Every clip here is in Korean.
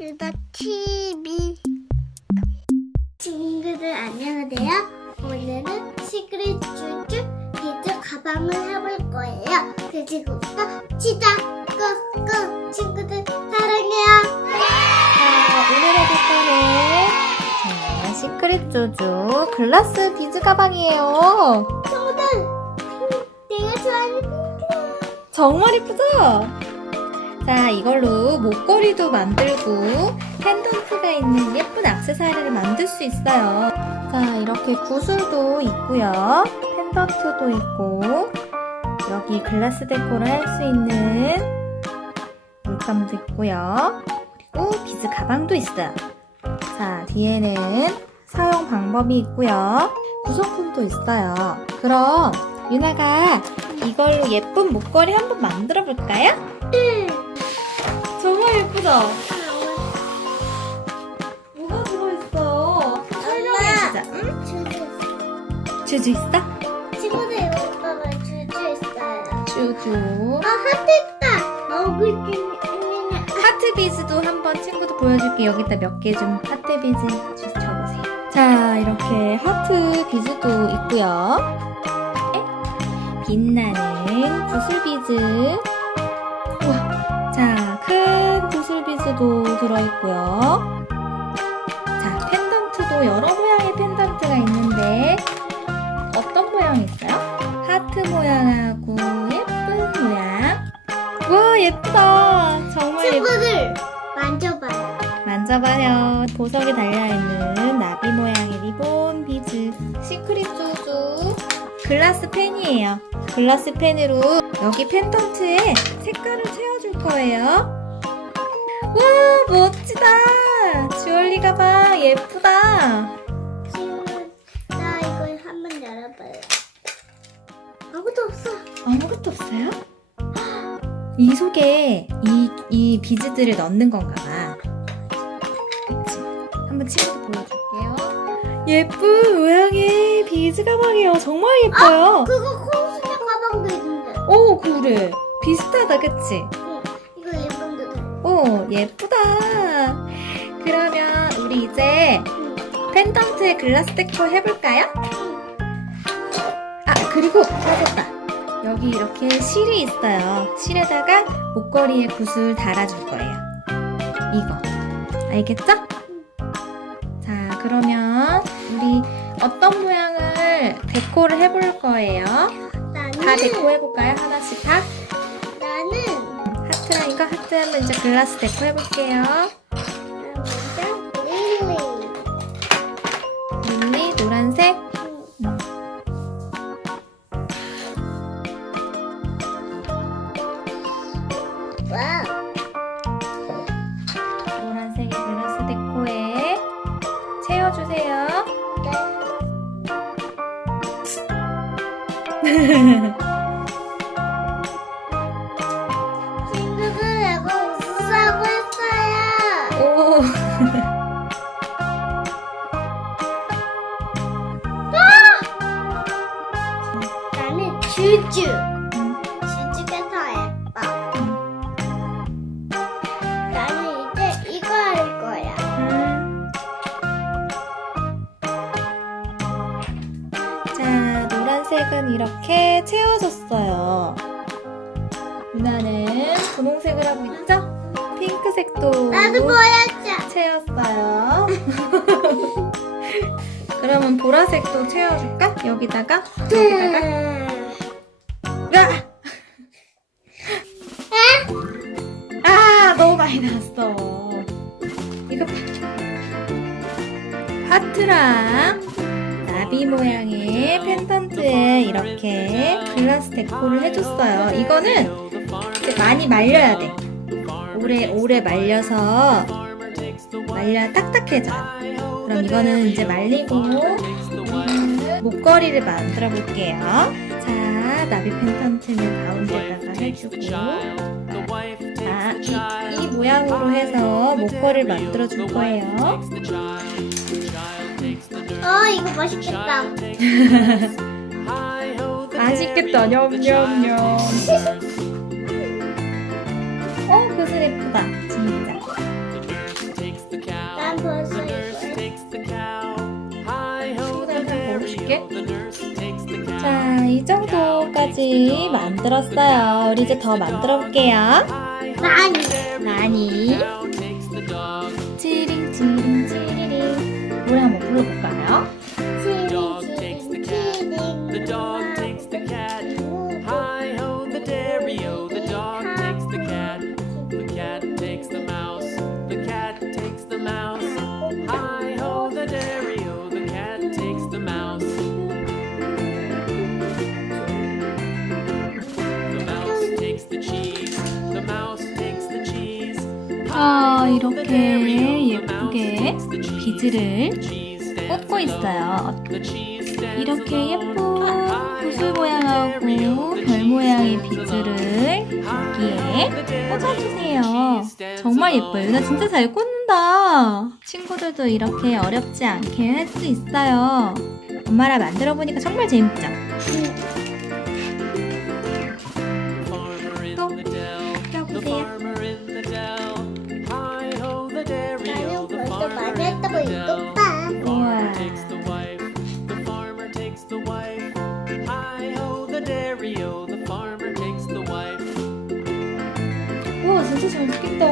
유다 TV 친구들 안녕하세요. 오늘은 시크릿 쭈쭈 비즈 가방을 해볼 거예요. 그 지금부터 시작! 꾹꾹 친구들 사랑해요. 자, 오늘 해볼 거는 자, 시크릿 조조 글라스 비즈 가방이에요. 친구들 내가 좋아하는 핑크야. 정말 이쁘죠? 자, 이걸로 목걸이도 만들고 펜던트가 있는 예쁜 액세서리를 만들 수 있어요. 자, 이렇게 구슬도 있고요. 펜던트도 있고 여기 글라스 데코를 할 수 있는 물감도 있고요. 그리고 비즈 가방도 있어요. 자, 뒤에는 사용 방법이 있고요. 구성품도 있어요. 그럼 유나가 이걸로 예쁜 목걸이 한번 만들어 볼까요? 응. 아, 뭐가 들어있어? 설명해주자. 응? 주주 있어? 친구들 이거 봐봐 주주 있어요. 주주. 아 하트 있다. 먹을 줄 있는 하트 비즈도 한번 친구도 보여줄게. 여기다 몇 개 좀 하트 비즈 주- 적으세요. 자, 이렇게 하트 비즈도 있고요. 네? 빛나는 구슬 비즈. 들어있고요. 자, 펜던트도 여러 모양의 펜던트가 있는데 어떤 모양이 있어요? 하트 모양하고 예쁜 모양. 와, 예쁘다. 정말 예쁘다. 친구들 만져봐요. 만져봐요. 보석이 달려있는 나비 모양의 리본 비즈. 시크릿 조주. 글라스 펜이에요. 글라스 펜으로 여기 펜던트에 색깔을 채워줄 거예요. 와, 멋지다. 주얼리 가방 예쁘다. 지금 나 이걸 한번 열어봐요. 아무도 없어. 아무것도 없어요? 이 속에 이, 이 비즈들을 넣는 건가 봐. 그치? 한번 친구도 보여줄게요. 예쁜 모양의 비즈 가방이에요. 정말 예뻐요. 그거 콩순이 가방도 있는데. 오, 그래. 비슷하다, 그치? 오, 예쁘다. 그러면 우리 이제 응. 펜던트에 글라스 데코 해볼까요? 아, 그리고 찾았다. 여기 이렇게 실이 있어요. 실에다가 목걸이에 붓을 달아줄 거예요. 이거. 알겠죠? 자, 그러면 우리 어떤 모양을 데코를 해볼 거예요? 다 데코 해볼까요? 하나씩 다? 하면 이제 글라스 데코 해볼게요. 채워주세요. 분홍색을 하고 있죠? 핑크색도 나도 보여줘. 채웠어요. 그러면 보라색도 채워줄까? 여기다가? 여기다가? 야! 아, 너무 많이 나왔어. 이거 봐. 하트랑 나비 모양의 펜던트에 이렇게 글라스 데코를 해줬어요. 이거는 많이 말려야 돼. 오래 오래 말려서 말려야 딱딱해져요. 그럼 이거는 이제 말리고 우리는 목걸이를 만들어 볼게요. 자, 나비 펜던트는 가운데다가 해주고 자, 이, 이 모양으로 해서 목걸이를 만들어 줄 거예요. 어 이거 맛있겠다. 맛있겠다, 냠냠냠. 어 교실 예쁘다 진짜 난 벌써 예뻐요 자, 이 정도까지 만들었어요. 우리 이제 더 만들어 볼게요. 많이! 많이! 지링, 지링, 지리링. 노래 한번 불러볼까요? 지링, 지링, 지링. 이렇게 예쁘게. 비즈를 꽂고 있어요. 이렇게. 예쁜 구슬 모양하고 별 모양의 비즈를 여기에 꽂아주세요. 정말 예뻐요. 나 진짜 잘 꽂는다. 친구들도 이렇게 어렵지 않게 할 수 있어요. 엄마랑 만들어 보니까 정말 재밌죠? 많이 in 했다고 the dell. 이것 봐. Farmer 우와. takes the wife. The farmer takes the wife. Hi ho, the dairy-o. The farmer takes the wife. 우와, 진짜 잘 낀다.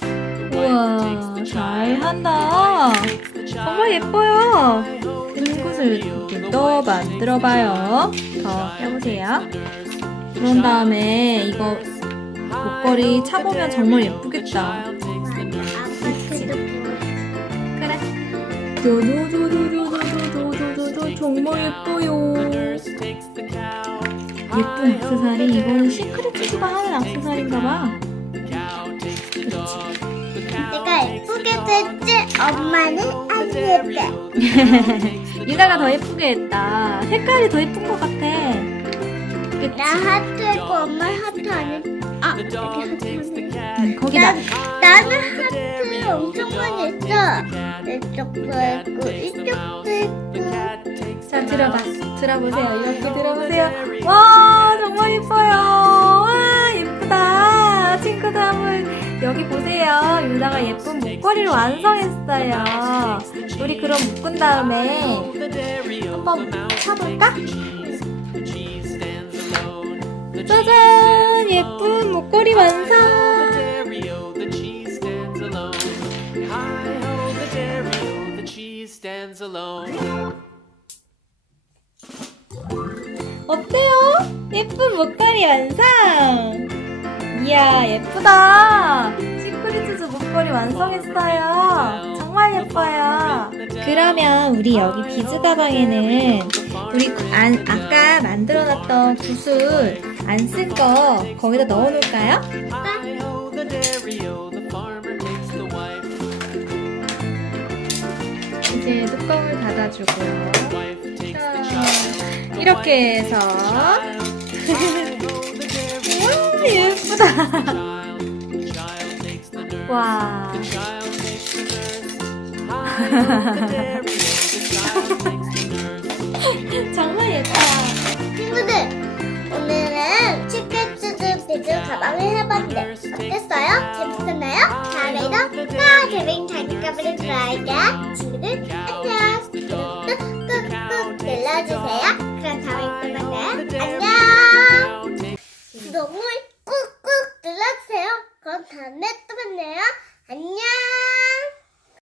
The 우와, wife takes the child. 잘한다. Takes the child. 정말 예뻐요. Hi ho, the 큰 곳을 dairy-o. 이렇게 The 또 wife 만들어 takes the 봐요. child. 더 해보세요. child takes the nurse. The 그런 다음에 이거 nurse. 목걸이 차보면 정말 예쁘겠다. 조조조조조조조조조조 정말 예뻐요. 예쁜 액세서리 이거는 시크릿 치즈가 하는 액세서리인가봐. 내가 예쁘게 됐지? 엄마는 안 예뻐. 유나가 더 예쁘게 했다. 색깔이 더 예쁜 것 같아. 그치? 나 하트 했고 엄마 하트 안 했. 아 여기 하트 거기다. 나는 하트 엄청 많이 했어. 이쪽도 했고 이쪽도 했고. 자, 들어봐. 들어보세요. 이렇게 들어보세요. 와, 정말 예뻐요. 와, 예쁘다. 친구들 한번 여기 보세요. 유나가 예쁜 목걸이를 완성했어요. 우리 그럼 묶은 다음에 한번 쳐볼까? 짜잔! 예쁜 목걸이 완성! Stands alone. 어때요? 예쁜 목걸이 완성! 이야, 예쁘다! 시크릿즈 목걸이 완성했어요. 정말 예뻐요. 그러면 우리 여기 비즈 가방에는 우리 안, 아까 만들어놨던 구슬 안 쓴 거 거기다 넣어놓을까요? Hi-ho, 이제 뚜껑을 닫아주고요. 이렇게 해서 와 예쁘다. 와. 정말 예뻐. 친구들 오늘은 치킨 주주 대주 가방을 해봤는데 어땠어요? 재밌었나요? 다음에 장난감을 들어갈게요 친구들 안녕 구독도 꾹꾹 눌러주세요. 그럼 다음에 또 만나요. 안녕! 구독을